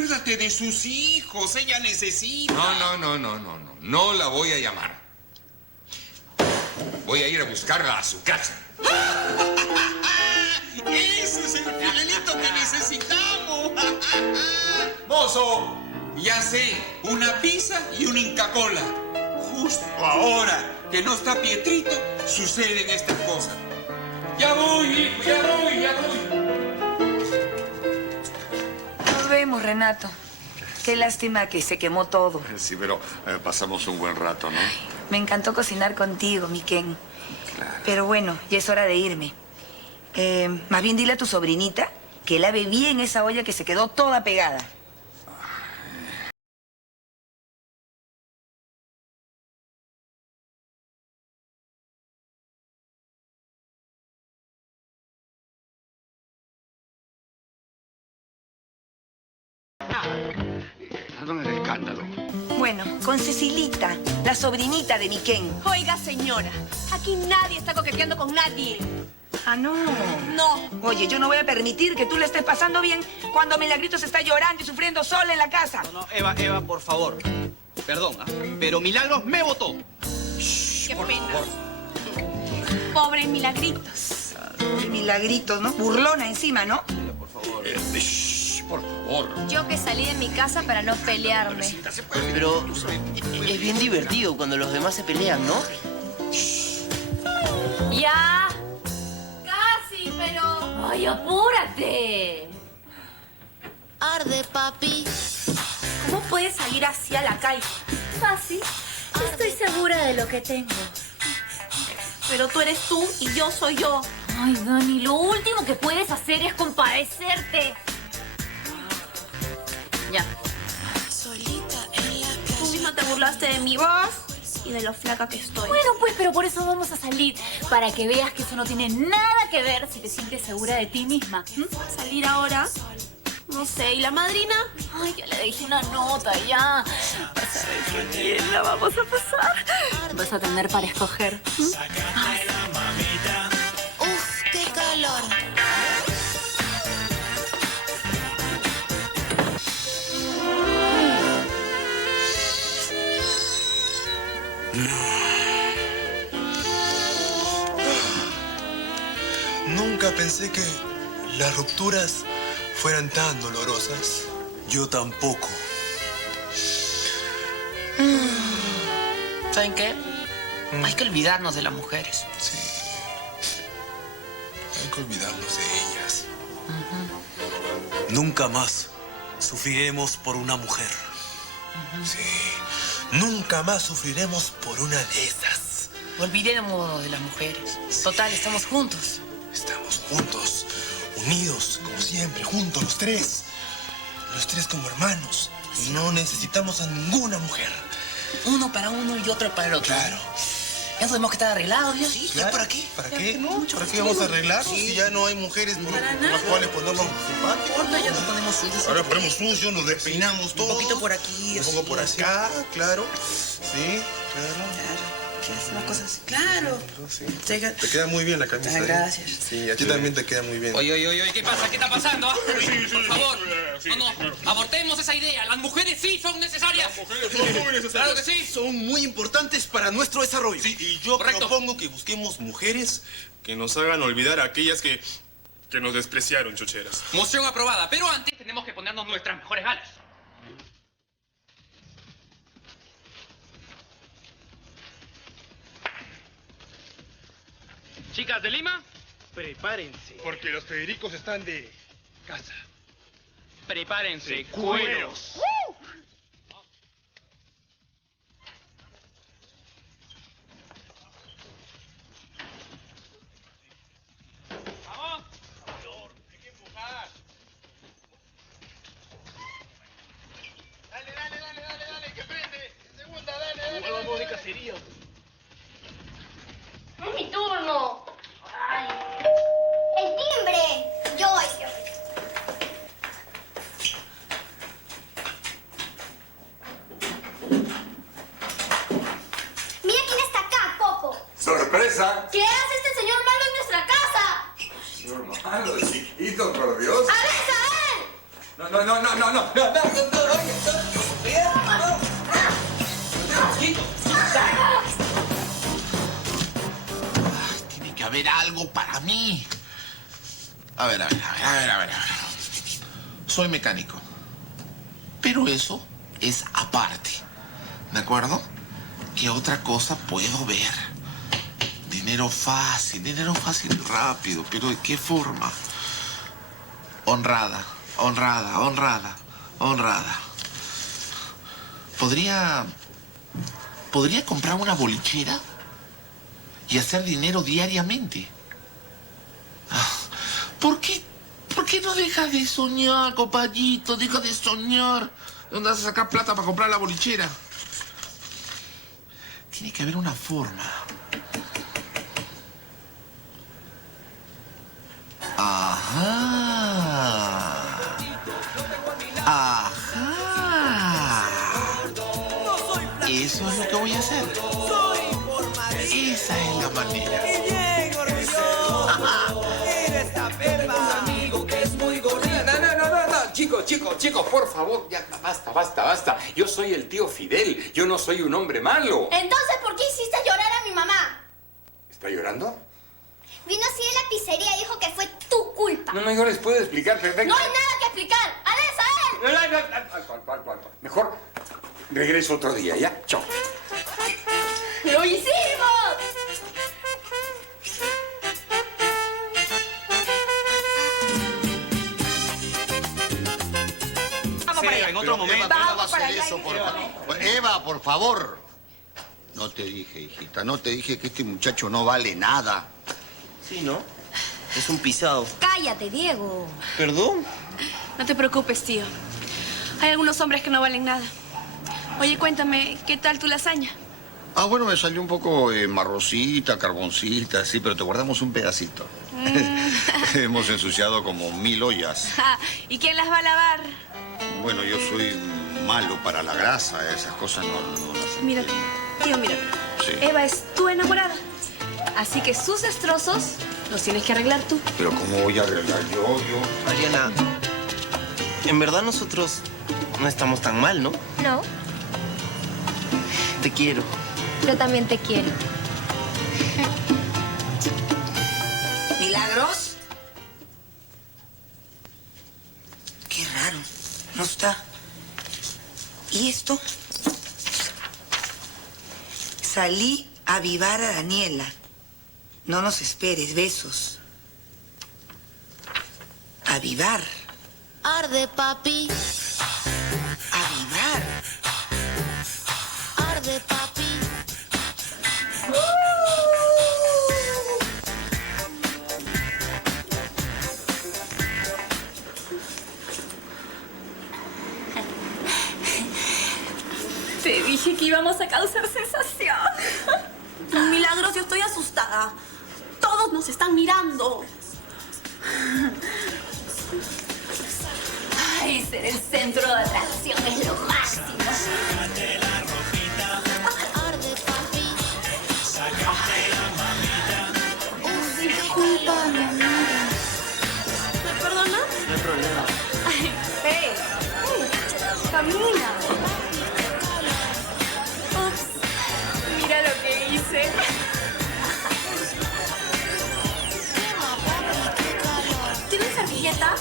Acuérdate de sus hijos, ella necesita. No. No la voy a llamar. Voy a ir a buscarla a su casa. ¡Ese es el fidelito que necesitamos! ¡Mozo! Ya sé, una pizza y un Inca Kola. Justo ahora que no está Pietrito, suceden estas cosas. Ya voy, hijo, ya voy. Nos vemos, Renato. Qué lástima que se quemó todo. Sí, pero pasamos un buen rato, ¿no? Me encantó cocinar contigo, mi Ken. Claro. Pero bueno, ya es hora de irme. Más bien dile a tu sobrinita que lave bien esa olla que se quedó toda pegada. ¿Dónde es el escándalo? Bueno, con Cecilita, la sobrinita de mi Ken. Oiga, señora, aquí nadie está coqueteando con nadie. Ah, no. No. Oye, yo no voy a permitir que tú le estés pasando bien cuando Milagritos está llorando y sufriendo sola en la casa. No, Eva, por favor. Perdón, pero Milagros me votó. Qué pena. Pobre Milagritos. Milagritos, ¿no? Burlona encima, ¿no? Por favor. Yo que salí de mi casa para no pelearme. Pero es bien divertido cuando los demás se pelean, ¿no? ¡Ya! ¡Casi, pero... ¡Ay, apúrate! Arde, papi. ¿Cómo puedes salir así a la calle? Fácil. Estoy segura de lo que tengo. Pero tú eres tú y yo soy yo. Ay, Dani, lo último que puedes hacer es compadecerte. Ya. Tú misma te burlaste de mi voz y de lo flaca que estoy. Bueno, pues, pero por eso vamos a salir. Para que veas que eso no tiene nada que ver si te sientes segura de ti misma. ¿Salir ahora? No sé, ¿y la madrina? Ay, ya le dejé una nota, ya. Vas a ver qué bien la vamos a pasar. Vas a tener para escoger. Uf, qué calor. Nunca pensé que las rupturas fueran tan dolorosas. Yo tampoco. ¿Saben qué? Hay que olvidarnos de las mujeres. Sí. Hay que olvidarnos de ellas. Nunca más sufriremos por una mujer. Sí. Nunca más sufriremos por una de esas. Olvidémonos de las mujeres. Total, estamos juntos. Estamos juntos, unidos, como siempre, juntos los tres. Los tres como hermanos. Y no necesitamos a ninguna mujer. Uno para uno y otro para el otro. Claro. Ya tenemos que estar arreglados, Dios. Sí, ¿ya para qué? ¿Para qué? ¿No? ¿Para qué vamos a arreglar? Si ya no hay mujeres por las cuales ponernos simpáticos. Ya nos ponemos sucios. Ahora ponemos sucio, nos despeinamos todos. Un poquito por aquí. Un poco por acá, claro. Sí, claro. ¿Quieres una cosa así? Claro. Sí. Te queda muy bien la camisa. Gracias. Sí, a ti también te queda muy bien. Oye, ¿qué pasa? ¿Qué está pasando? Por favor. No, abortemos esa idea. Las mujeres sí son necesarias. Las mujeres son muy necesarias. Claro que sí. Son muy importantes para nuestro desarrollo. Sí, y yo Correcto. propongo que busquemos mujeres que nos hagan olvidar a aquellas que nos despreciaron, chocheras. Moción aprobada, pero antes tenemos que ponernos nuestras mejores galas. Chicas de Lima, prepárense. Porque los Federicos están de casa. Prepárense, cueros. ¡Vamos! Hay que empujar. Dale, que prende. Segunda, dale. Vamos de cacería. Es mi turno. Ay. ¡El timbre! Yo. Mira quién está acá, Coco. ¡Sorpresa! ¿Qué hace este señor malo en nuestra casa? Señor malo, chiquito, por Dios. ¡A ver, a ver! No, Tiene que haber algo para mí. A ver. Soy mecánico. Pero eso es aparte. ¿De acuerdo? ¿Qué otra cosa puedo ver? Dinero fácil rápido. ¿Pero de qué forma? Honrada. ¿Podría comprar una bolichera y hacer dinero diariamente? ¿Por qué no dejas de soñar, compañito? Deja de soñar. ¿Dónde vas a sacar plata para comprar la bolichera? Tiene que haber una forma. Eso es lo que voy a hacer. Esa es la manera. No, chicos, por favor, ya, basta. Yo soy el tío Fidel, yo no soy un hombre malo. Entonces, ¿por qué hiciste llorar a mi mamá? ¿Está llorando? Vino así de la pizzería y dijo que fue tu culpa. No, yo les puedo explicar perfectamente. No hay nada que explicar. ¡Alex, a él! Mejor regreso otro día, ¿ya? Chao. ¡Lo hicimos! En otro momento. Vamos para allá. Eva, por favor. No te dije, hijita, no te dije que este muchacho no vale nada. Sí, ¿no? Es un pisado. Cállate, Diego. ¿Perdón? No te preocupes, tío. Hay algunos hombres que no valen nada. Oye, cuéntame, ¿qué tal tu lasaña? Bueno, me salió un poco marrosita, carboncita, sí, pero te guardamos un pedacito. Hemos ensuciado como 1000 ollas. ¿Y quién las va a lavar? Bueno, yo soy malo para la grasa, esas cosas no las entiendo. Mira, tío, mira. Sí. Eva es tu enamorada. Así que sus destrozos los tienes que arreglar tú. Pero ¿cómo voy a arreglar yo? Mariana, en verdad nosotros no estamos tan mal, ¿no? No, Te quiero. yo también te quiero. ¿Milagros? Qué raro. No está. ¿Y esto? Salí a avivar a Daniela. No nos esperes. Besos. Avivar. Arde, papi. Avivar. Arde, papi. Te dije que íbamos a causar sensación. Milagros, yo estoy asustada. Todos nos están mirando. Ay, ser el centro de atracción es lo máximo. Arde, papi. Disculpa, mi amiga. ¿Me perdonas? No hay problema. Ay, hey. Camina. Ups. Mira lo que hice. ¿Tienes servilletas?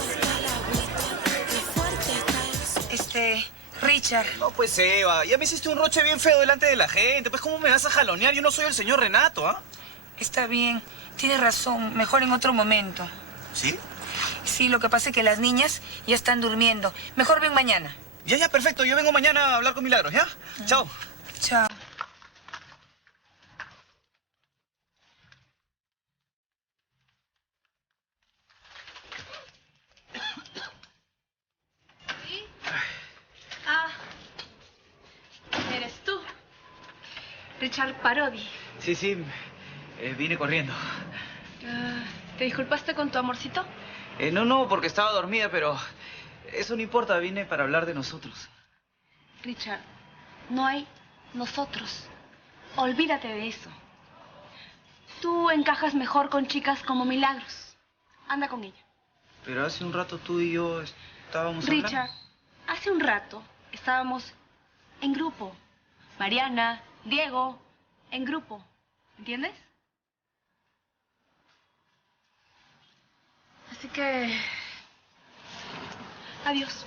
Richard. No, pues, Eva, ya me hiciste un roche bien feo delante de la gente. Pues, ¿cómo me vas a jalonear? Yo no soy el señor Renato, ¿ah? Está bien. Tienes razón. Mejor en otro momento. ¿Sí? Sí, lo que pasa es que las niñas ya están durmiendo. Mejor ven mañana. Ya, perfecto. Yo vengo mañana a hablar con Milagros, ¿ya? Chao. Chao. Eres tú. Richard Parodi. Sí, vine corriendo. ¿Te disculpaste con tu amorcito? No, porque estaba dormida, pero eso no importa. Vine para hablar de nosotros. Richard, no hay nosotros. Olvídate de eso. Tú encajas mejor con chicas como Milagros. Anda con ella. Pero hace un rato tú y yo... estábamos hablando? Richard, hace un rato estábamos en grupo. Mariana, Diego, en grupo. ¿Entiendes? Así que... Adiós.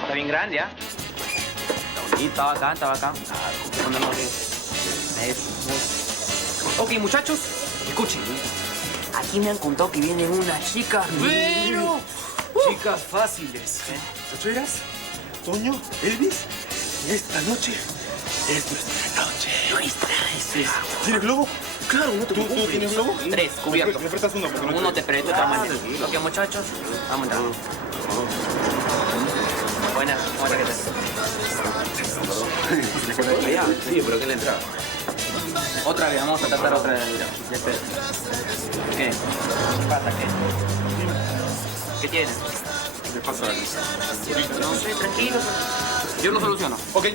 Está bien grande, ¿ah? Está bonito, está bacán. Ok, muchachos, escuchen. Aquí me han contado que vienen unas chicas. ¡Pero! Chicas fáciles. ¿Chacheras? ¿Toño? ¿Elvis? Esta noche es nuestra noche. ¿Tienes globo? Claro, no te ¿Tú tienes globo? 3, cubierto. Me prestas uno porque no Uno te presto, otra manera. Ok, muchachos, vamos a entrar. Buenas, ¿qué tal? Sí, pero ¿qué le entra? Otra vez, vamos a tratar otra vez. Ya espera. ¿Qué? ¿Qué pasa? ¿Qué tienes? ¿Qué pasa? No sé, tranquilo. Yo lo soluciono. Ok.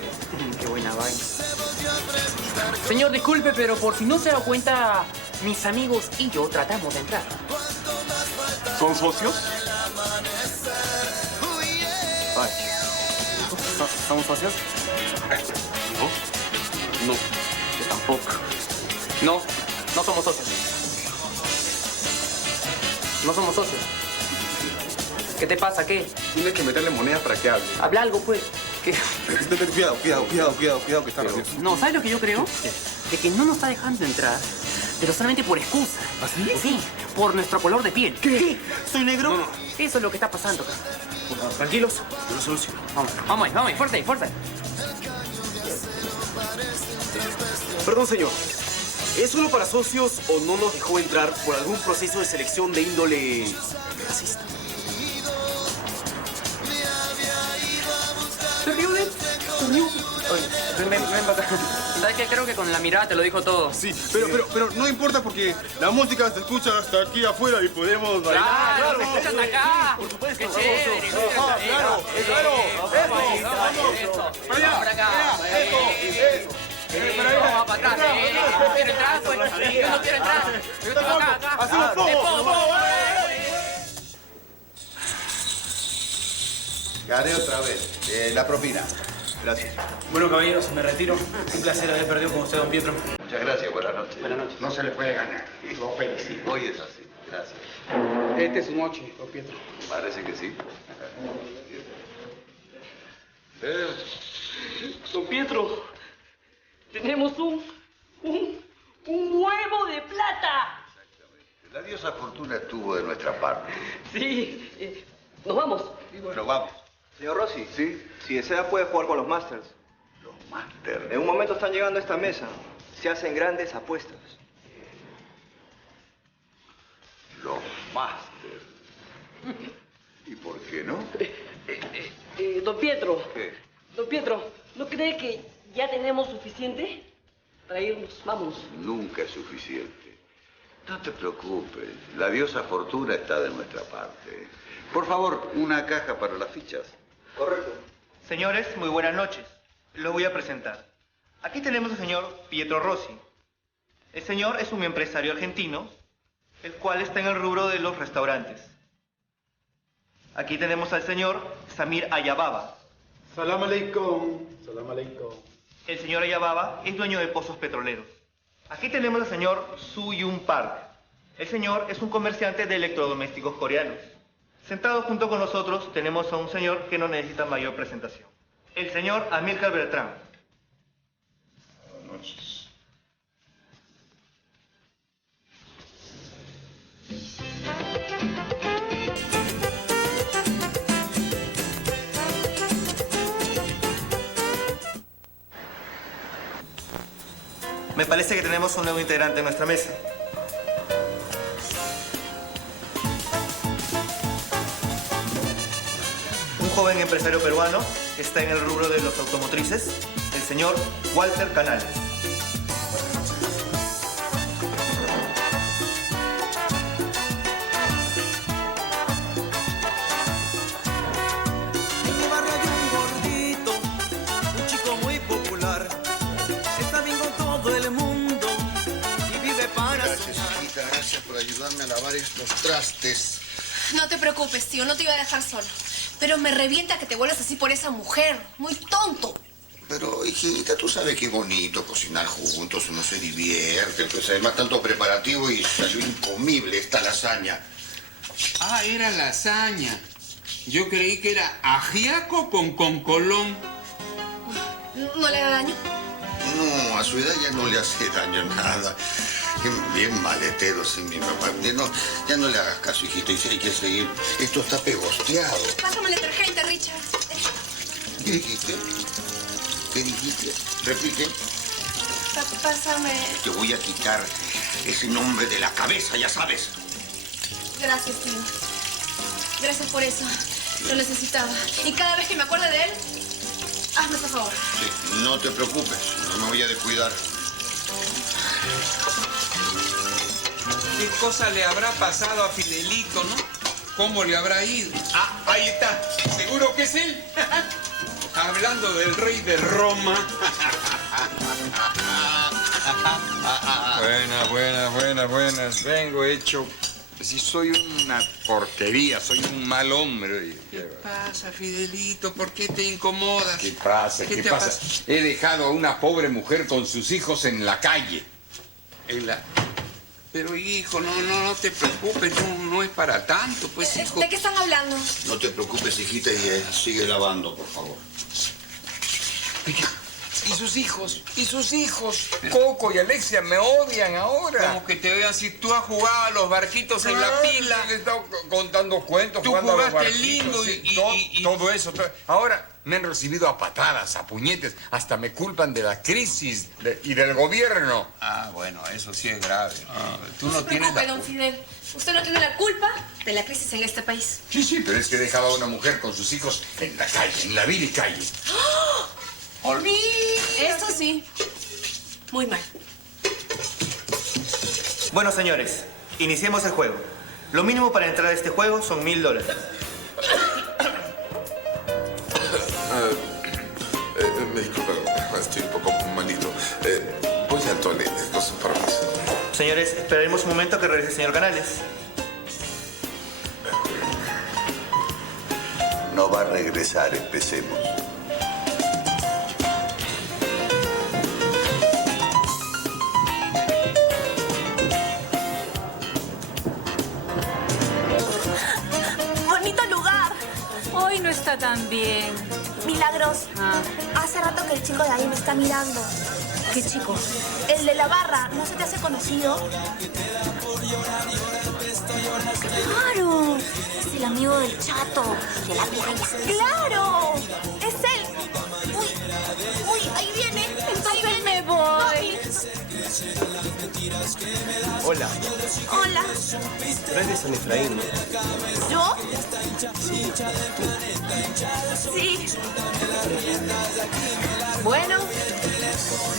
Qué buena vaina. Señor, disculpe, pero por si no se da cuenta, mis amigos y yo tratamos de entrar. ¿Son socios? Ay. ¿Somos socios? No. Yo tampoco. No somos socios. No somos socios. ¿Qué te pasa? ¿Qué? Tienes que meterle monedas para que hable. Habla algo, pues. ¿Qué? Cuidado, que está gracioso. No, ¿sabes lo que yo creo? De que no nos está dejando entrar, pero solamente por excusa. ¿Ah, sí? Sí, por nuestro color de piel. ¿Qué? ¿Soy negro? No. Eso es lo que está pasando. Tranquilos, yo lo soluciono. Vamos ahí, fuerte. Perdón, señor. ¿Es solo para socios o no nos dejó entrar por algún proceso de selección de índole racista? ¿Se rió de él? Oye, ven para acá. ¿Sabes qué? Creo que con la mirada te lo dijo todo. Sí, pero no importa porque la música se escucha hasta aquí afuera y podemos bailar. ¡Claro! ¡Se escucha hasta acá! Por supuesto. ¡Qué chévere! ¡Claro! ¡Eso! ¡Para acá! ¡Eso! Vamos para atrás. Yo no quiero entrar, pues. Yo no quiero entrar. Yo estoy acá. ¡Hacemos poco! Gané otra vez. La propina. Gracias. Bueno, caballeros, me retiro. Un placer haber perdido con usted, don Pietro. Muchas gracias. Buenas noches. Buenas noches. No se le puede ganar. Lo felicito. Hoy es así. Gracias. Esta es su noche, don Pietro. Parece que sí. Don Pietro, tenemos un huevo de plata. Exactamente. La diosa Fortuna estuvo de nuestra parte. Sí, nos vamos. Y bueno, vamos. Señor Rossi, ¿Sí? si desea puede jugar con los Masters. Los Masters. En un momento están llegando a esta mesa. Se hacen grandes apuestas. Los Masters. ¿Y por qué no? Don Pietro, ¿Qué? don Pietro, ¿no cree que ya tenemos suficiente para irnos? Vámonos. Nunca es suficiente. No te preocupes. La diosa Fortuna está de nuestra parte. Por favor, una caja para las fichas. Correcto. Señores, muy buenas noches. Los voy a presentar. Aquí tenemos al señor Pietro Rossi. El señor es un empresario argentino, el cual está en el rubro de los restaurantes. Aquí tenemos al señor Samir Ayababa. Salam aleikum. Salam aleikum. El señor Ayababa es dueño de pozos petroleros. Aquí tenemos al señor Soo Yoon Park. El señor es un comerciante de electrodomésticos coreanos. Sentado junto con nosotros tenemos a un señor que no necesita mayor presentación. El señor Amílcar Bertrán. Buenas noches. Me parece que tenemos un nuevo integrante en nuestra mesa. Un joven empresario peruano que está en el rubro de los automotrices, el señor Walter Canales. En mi barrio hay un estos trastes. No te preocupes, tío, no te iba a dejar solo. Pero me revienta que te vuelvas así por esa mujer. Muy tonto. Pero, hijita, tú sabes qué bonito cocinar juntos, uno se divierte. Pues además, tanto preparativo y salió incomible esta lasaña. Ah, era lasaña. Yo creí que era ajiaco con concolón. ¿No le da daño? No, a su edad ya no le hace daño nada. Bien maletero, sí, mi papá. Ya no le hagas caso, hijito, y si hay que seguir. Esto está pegosteado. Pásame el detergente, Richard. ¿Qué dijiste? ¿Qué dijiste? Repite. Pásame. Te voy a quitar ese nombre de la cabeza, ya sabes. Gracias, tío. Gracias por eso. Lo necesitaba. Y cada vez que me acuerde de él, hazme ese favor. Sí, no te preocupes, no me voy a descuidar. ¿Qué cosa le habrá pasado a Fidelito, no? ¿Cómo le habrá ido? Ah, ahí está. ¿Seguro que es él? Hablando del rey de Roma. Buenas. Vengo hecho... Si soy una porquería, soy un mal hombre. ¿Qué pasa, Fidelito? ¿Por qué te incomodas? ¿Qué pasa? ¿Qué pasa? He dejado a una pobre mujer con sus hijos en la calle. Pero, hijo, no te preocupes, no es para tanto, pues, hijo. ¿De qué están hablando? No te preocupes, hijita, y sigue lavando, por favor. ¿Y sus hijos? ¿Y sus hijos? Coco y Alexia me odian ahora. Como que te vean si tú has jugado a los barquitos en la pila. He estado contando cuentos, tú jugando a los jugaste barquitos, lindo y todo eso. Ahora me han recibido a patadas, a puñetes. Hasta me culpan de la crisis y del gobierno. Ah, bueno, eso sí es grave. Tú no se preocupe, don Fidel. Usted no tiene la culpa de la crisis en este país. Sí, pero es que he dejado a una mujer con sus hijos en la calle, en la vil calle. ¡Oh! ¡Olvídate! Eso sí. Muy mal. Bueno, señores, iniciemos el juego. Lo mínimo para entrar a este juego son $1000. Me disculpa, estoy un poco malito. Voy al toilet, con su permiso. Señores, esperaremos un momento a que regrese el señor Canales. No va a regresar, empecemos. Bonito lugar. Hoy no está tan bien. Milagros, hace rato que el chico de ahí me está mirando. ¿Qué chico? El de la barra, ¿no se te hace conocido? ¡Claro! Es el amigo del chato, de la playa. ¡Claro! ¡Es él! ¡Uy, ahí viene! Entonces me voy. Hola. Hola. Tú eres de San Efraín, ¿no? ¿Yo? Sí. Sí. Bueno,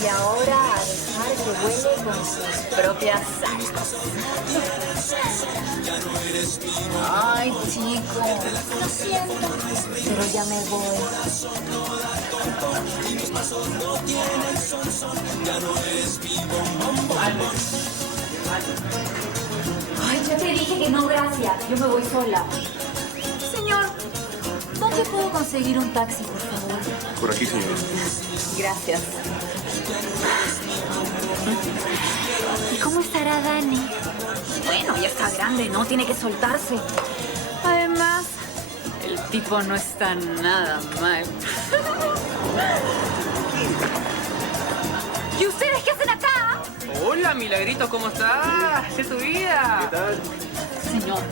y ahora a dejar que vuele con sus propias alas. Ay, chico, lo siento, pero ya me voy. Ay, ya te dije que no, gracias. Yo me voy sola. Señor, ¿dónde puedo conseguir un taxi, por favor? Por aquí, señor. Gracias. ¿Y cómo estará Dani? Bueno, ya está grande, ¿no? Tiene que soltarse. Además, el tipo no está nada mal. ¿Y ustedes qué hacen acá? Hola, Milagrito, ¿cómo estás? ¿Qué es tu vida? ¿Qué tal? Señor,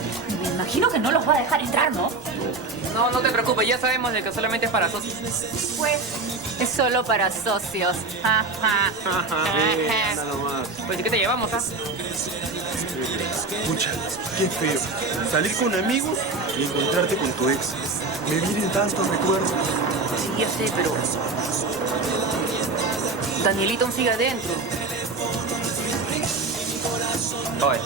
me imagino que no los va a dejar entrar, ¿no? No te preocupes, ya sabemos de que solamente es para socios. Pues, es solo para socios. Nada más. Pues, ¿qué te llevamos, ah? Escucha, qué feo. Salir con amigos y encontrarte con tu ex. Me vienen tantos recuerdos. Sí, ya sé, pero... Danielito aún sigue adentro. Oye.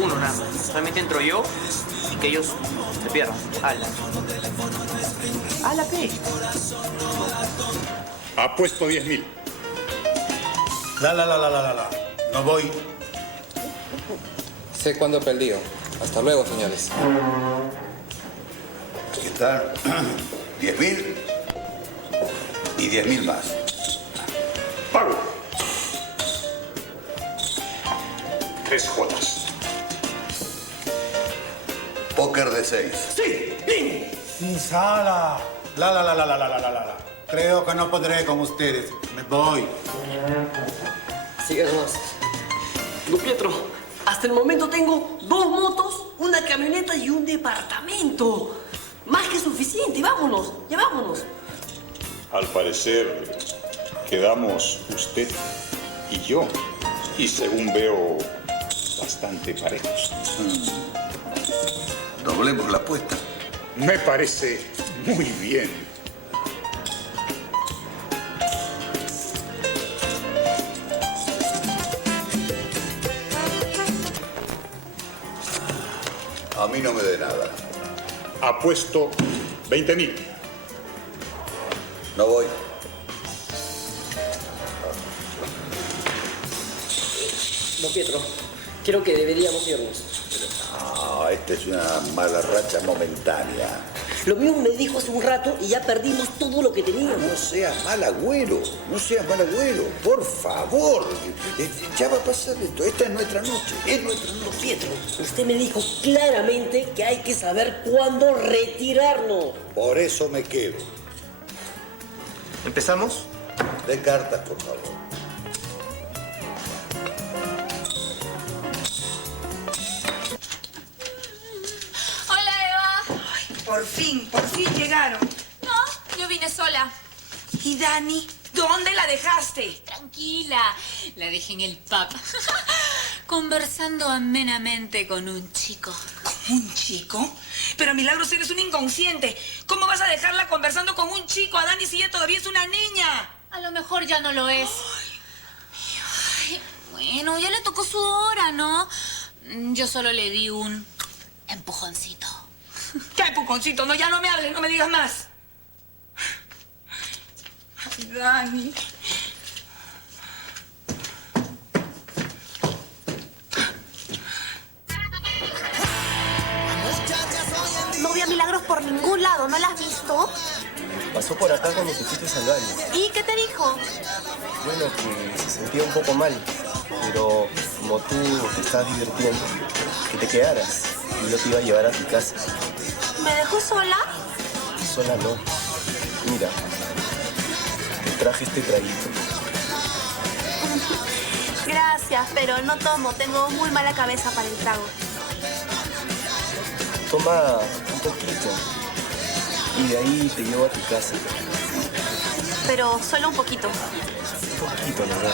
Uno nada más. Solamente entro yo y que ellos se pierdan. ¡Hala! ¿Hala qué? Apuesto 10.000. La. No voy. Sé cuándo he perdido. Hasta luego, señores. Aquí están 10.000 y 10.000 más. Pago. 3 jotas. Póker de 6. ¡Sí! ¡Bien! Sala. La. Creo que no podré con ustedes. Me voy. Sigue nomás. Don Pietro, hasta el momento tengo 2 motos, una camioneta y un departamento. Más que suficiente. Vámonos, ya vámonos. Al parecer, quedamos usted y yo. Y según veo, bastante parejos. Doblemos la apuesta. Me parece muy bien. A mí no me dé nada. Apuesto 20.000. No voy. Don Pietro, creo que deberíamos irnos. No, esta es una mala racha momentánea. Lo mismo me dijo hace un rato y ya perdimos todo lo que teníamos. No seas mal agüero, por favor. Ya va a pasar esto, esta es nuestra noche, Don Pietro, usted me dijo claramente que hay que saber cuándo retirarnos. Por eso me quedo. ¿Empezamos? De cartas, por favor. Hola, Eva. Por fin llegaron. No, yo vine sola. ¿Y Dani? ¿Dónde la dejaste? Tranquila, la dejé en el pub. Conversando amenamente con un chico. ¿Con un chico? Pero Milagros, eres un inconsciente. ¿Cómo vas a dejarla conversando con un chico a Dani si ella todavía es una niña? A lo mejor ya no lo es. Ay, bueno, ya le tocó su hora, ¿no? Yo solo le di un empujoncito. ¿Qué empujoncito? No, ya no me hables, no me digas más. Ay, Dani. No vi a Milagros por ningún lado, ¿no la has visto? Pasó por acá cuando te fuiste al baño. ¿Y qué te dijo? Bueno, que se sentía un poco mal, pero como tú te estás divirtiendo, que te quedaras y yo te iba a llevar a tu casa. ¿Me dejó sola? Sola no. Mira, te traje este traguito. Gracias, pero no tomo. Tengo muy mala cabeza para el trago. Toma un poquito y de ahí te llevo a tu casa. Pero solo un poquito. Un poquito, ¿verdad?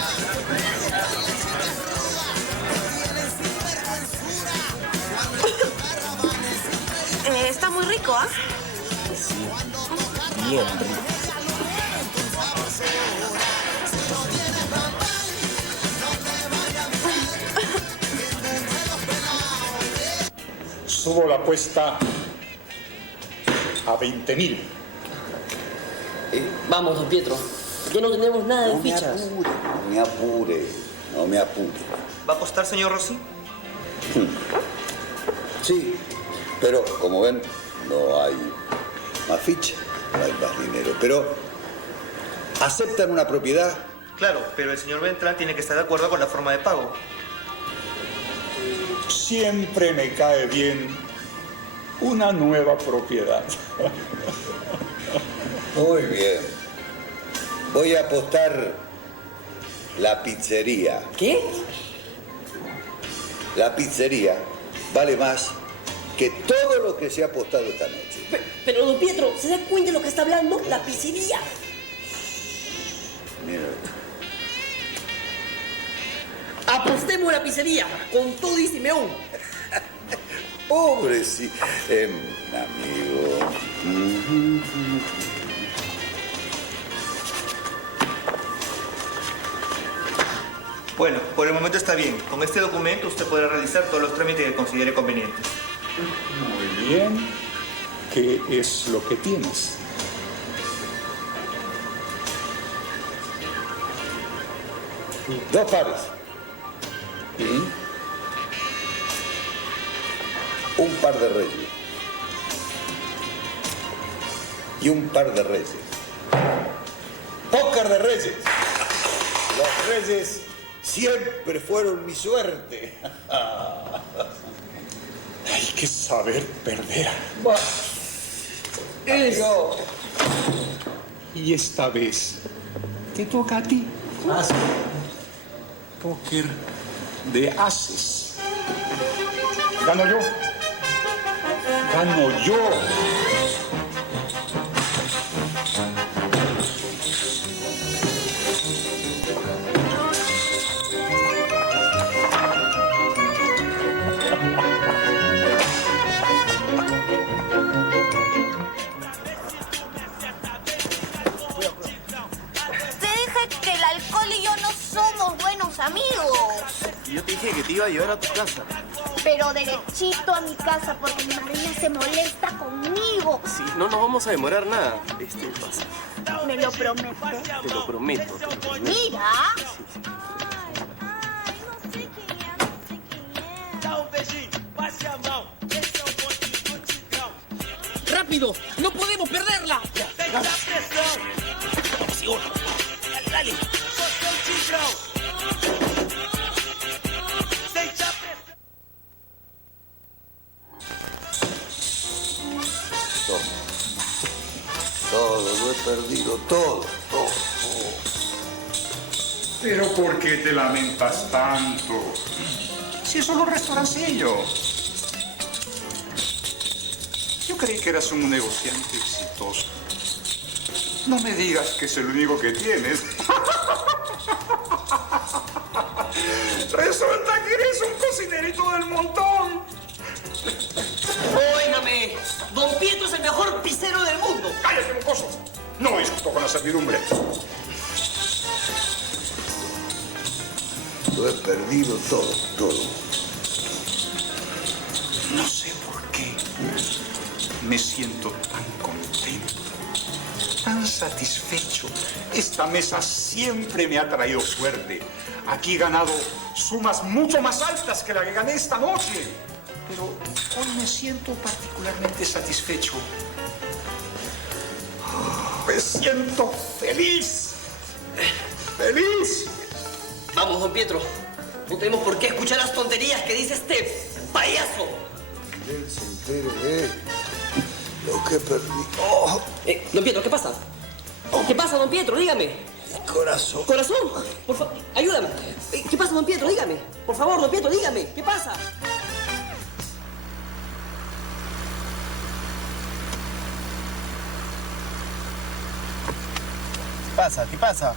Está muy rico, ¿ah? Sí, bien rico. Subo la apuesta a 20.000. Vamos, don Pietro. Ya no tenemos nada de fichas. No me apure. ¿Va a apostar, señor Rossi? Sí, pero como ven, no hay más ficha, no hay más dinero. Pero, ¿aceptan una propiedad? Claro, pero el señor Beltrán tiene que estar de acuerdo con la forma de pago. Siempre me cae bien una nueva propiedad. Muy bien. Voy a apostar la pizzería. ¿Qué? La pizzería vale más que todo lo que se ha apostado esta noche. Pero don Pietro, ¿se da cuenta de lo que está hablando? La pizzería. Mira. Apostemos la pizzería con todo y Simeón. Pobre, sí. Amigo. Bueno, por el momento está bien. Con este documento usted podrá realizar todos los trámites que considere convenientes. Muy bien. ¿Qué es lo que tienes? Dos pares. un par de reyes. Y un par de reyes. Póker de reyes. Los reyes siempre fueron mi suerte. Hay que saber perder. Eso. Y esta vez te toca a ti. Póker de ases. Gano yo. Gano yo. Amigos. Yo te dije que te iba a llevar a tu casa. Pero derechito a mi casa porque mi madrina se molesta conmigo. Sí, no nos vamos a demorar nada. Pasa. ¿Me lo prometes? Te lo prometo. Mira. ¡Rápido! ¡No podemos perderla! Dale. Todo, lo he perdido, todo. Pero ¿por qué te lamentas tanto? Si es solo un restaurancillo. Yo creí que eras un negociante exitoso. No me digas que es el único que tienes. Resulta que eres un cocinerito del montón. Óigame, Don Pietro es el mejor pizzero del mundo. ¡Cállate, mocoso! No es justo con la servidumbre. Lo he perdido todo. No sé por qué me siento tan contento, tan satisfecho. Esta mesa siempre me ha traído suerte. Aquí he ganado sumas mucho más altas que la que gané esta noche. Pero hoy me siento particularmente satisfecho. Me siento feliz. ¡Feliz! Vamos, Don Pietro. No tenemos por qué escuchar las tonterías que dice este payaso. Que él se entere de lo que perdí. Don Pietro, ¿qué pasa? ¿Qué pasa, Don Pietro? Dígame. Mi corazón. ¿Corazón? Por favor, ayúdame. ¿Qué pasa, Don Pietro? Dígame. Por favor, Don Pietro, dígame. ¿Qué pasa? ¿Qué pasa?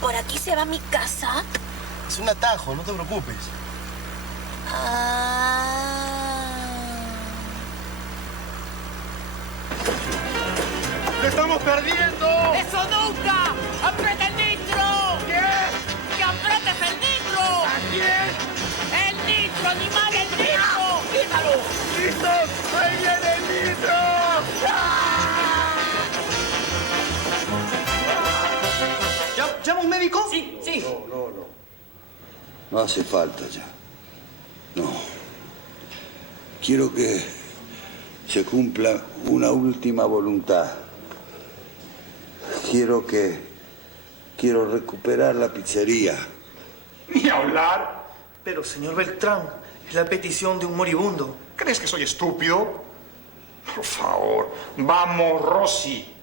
¿Por aquí se va mi casa? Es un atajo, no te preocupes. ¡Le estamos perdiendo! ¡Eso nunca! ¡Aprieta el nitro! ¿Qué? ¡Que aprietes el nitro! ¿A quién? ¡El nitro, animal, el nitro! ¡Quítalo! ¡Listo! ¡Ahí viene el nitro! ¿Llama un médico? Sí. No hace falta ya. No. Quiero que se cumpla una última voluntad. Quiero recuperar la pizzería. Ni hablar. Pero, señor Beltrán, es la petición de un moribundo. ¿Crees que soy estúpido? Por favor, vamos, Rosy.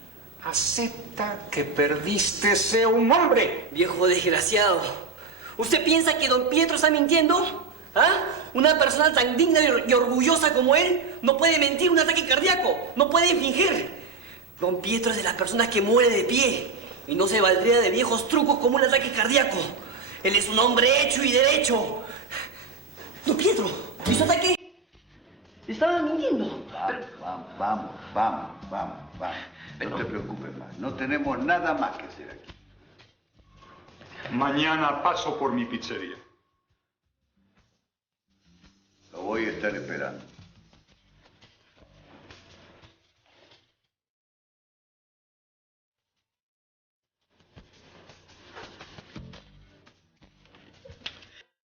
Acepta que perdiste, sé un hombre. Viejo desgraciado. ¿Usted piensa que Don Pietro está mintiendo? ¿Ah? Una persona tan digna y orgullosa como él no puede mentir un ataque cardíaco. No puede fingir. Don Pietro es de las personas que muere de pie y no se valdría de viejos trucos como un ataque cardíaco. Él es un hombre hecho y derecho. Don Pietro, ¿y su ataque? Estaba mintiendo. Vamos. No te preocupes más. No tenemos nada más que hacer aquí. Mañana paso por mi pizzería. Lo voy a estar esperando.